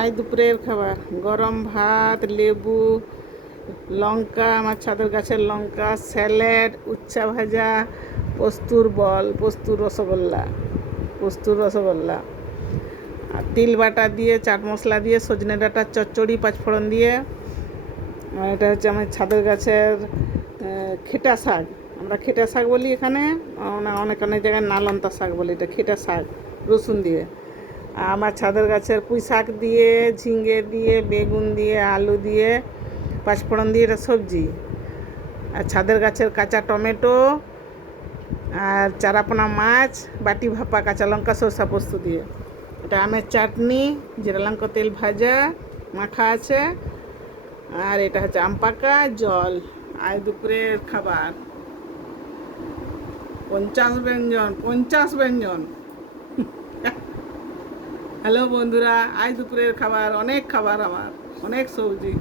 আজ দুপুরের খাবার গরম ভাত, লেবু, লঙ্কা, আমার ছাদের গাছের লঙ্কা, স্যালাড, উচ্ছা ভাজা, পোস্তুর রসগোল্লা আর তিল বাটা দিয়ে, চাট মশলা দিয়ে, সজনে ডাঁটার চচ্চড়ি, পাঁচফোড়ন দিয়ে। আর এটা হচ্ছে আমার ছাদের গাছের খেটা শাক। আমরা খেটা শাক বলি এখানে, অনেক অনেক জায়গায় নালন্তা শাক বলি। এটা খেটা শাক, রসুন দিয়ে। আর আমার ছাদের গাছের পুঁই শাক দিয়ে, ঝিঙে দিয়ে, বেগুন দিয়ে, আলু দিয়ে, পাঁচফোড়ন দিয়ে, এটা সবজি। আর ছাদের গাছের কাঁচা টমেটো আর চারাপোনা মাছ, বাটি ভাপা, কাঁচা লঙ্কা, সরষা পোস্ত দিয়ে। এটা আমের চাটনি, জিরা লঙ্কা তেল ভাজা মাখা আছে। আর এটা হচ্ছে আম পাকা জল। আজ দুপুরের খাবার 50 ব্যঞ্জন। হ্যালো বন্ধুরা, আজ দুপুরের খাবার অনেক খাবার, আমার অনেক সবজি।